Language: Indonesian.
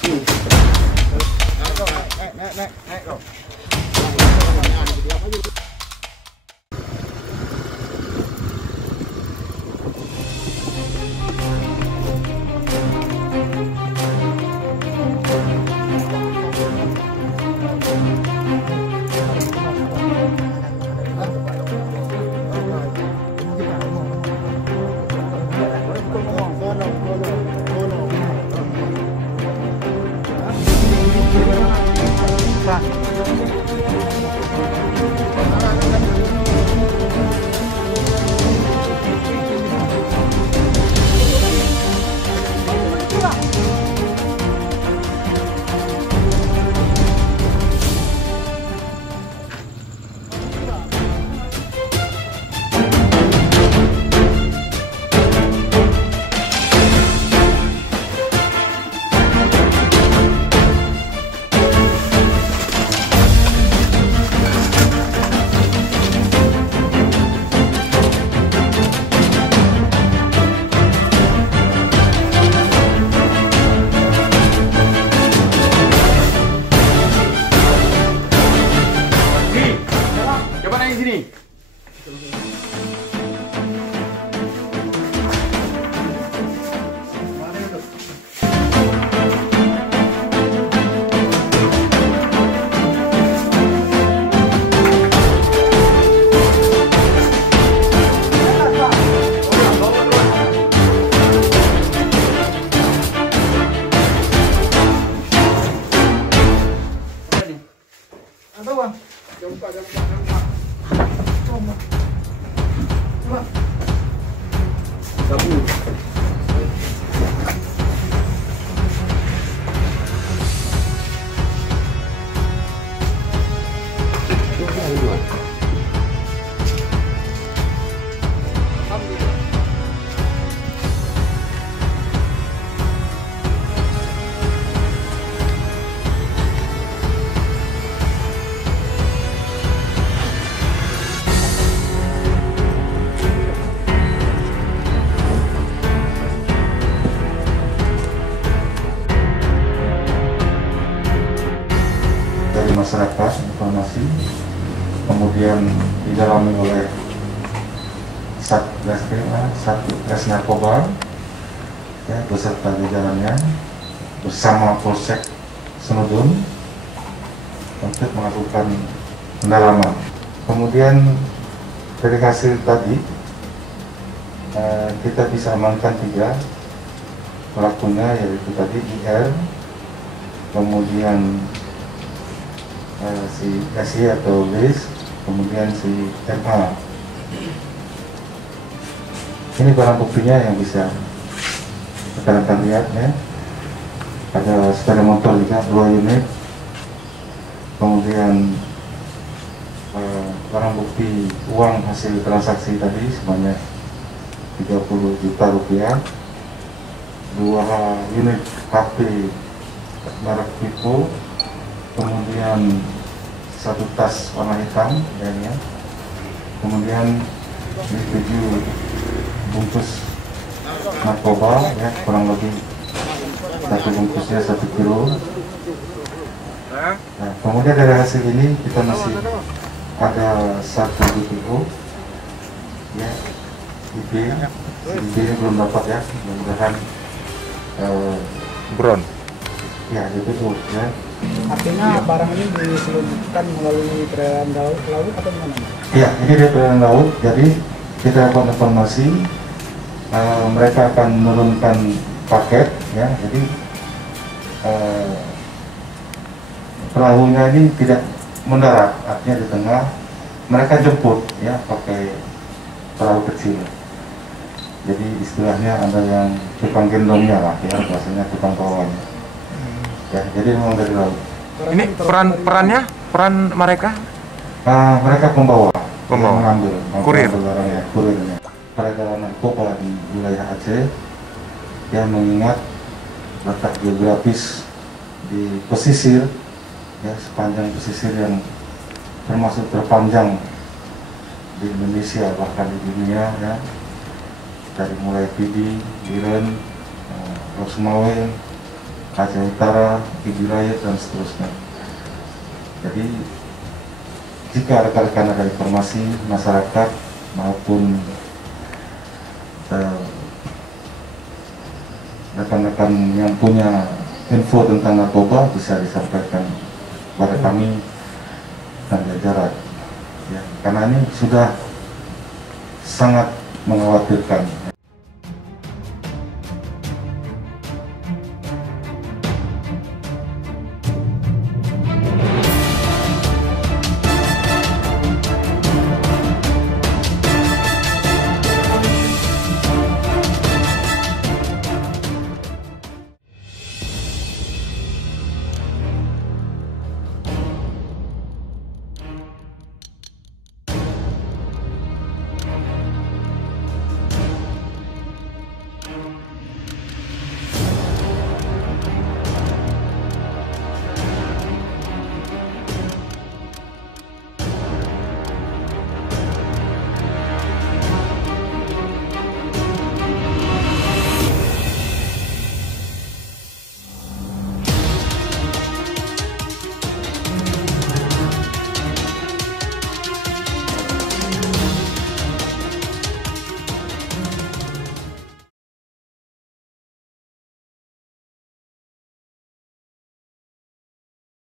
Naik kau. Masyarakat informasi, kemudian didalami oleh Satgas Narkoba ya, beserta jajarannya bersama Polsek Senudun untuk melakukan pendalaman. Kemudian dari hasil tadi kita bisa amankan 3 pelakunya, yaitu tadi IR, kemudian si SI atau Liz, kemudian si MA. Ini barang buktinya yang bisa rekan-rekan lihat ya. Ada sepeda motor juga 2 unit, kemudian barang bukti uang hasil transaksi tadi sebanyak 30 juta rupiah, 2 unit HP merek Vivo, kemudian 1 tas warna hitam ya. Kemudian ini 7 bungkus narkoba ya, kurang lebih 1 bungkusnya 1 kilo. Nah, kemudian dari hasil ini kita masih ada 1 BPO ya, IB belum dapat ya, mudah-mudahan buron ya BPO ya. Artinya barang ini diselundupkan melalui perairan laut atau gimana? Ya, ini di perairan laut. Jadi kita dapat informasi mereka akan menurunkan paket ya. Jadi perahunya ini tidak mendarat, artinya di tengah. Mereka jemput ya pakai perahu kecil. Jadi istilahnya ada yang tukang gendongnya lah ya, bahasanya tukang bawanya. Ya, jadi memang dari laut. Ini peran mereka? Mereka pembawa. Mengambil kurir. Kurirnya. Peredaran narkoba di wilayah Aceh yang mengingat letak geografis di pesisir ya, sepanjang pesisir yang termasuk terpanjang di Indonesia bahkan di dunia ya, dari mulai Pidi, Biren, Lok Sumawe, Aceh Utara, Pidijaya, dan seterusnya. Jadi jika rekan-rekan ada informasi masyarakat maupun rekan-rekan yang punya info tentang narkoba bisa disampaikan kepada kami dan jajaran, ya, karena ini sudah sangat mengkhawatirkan.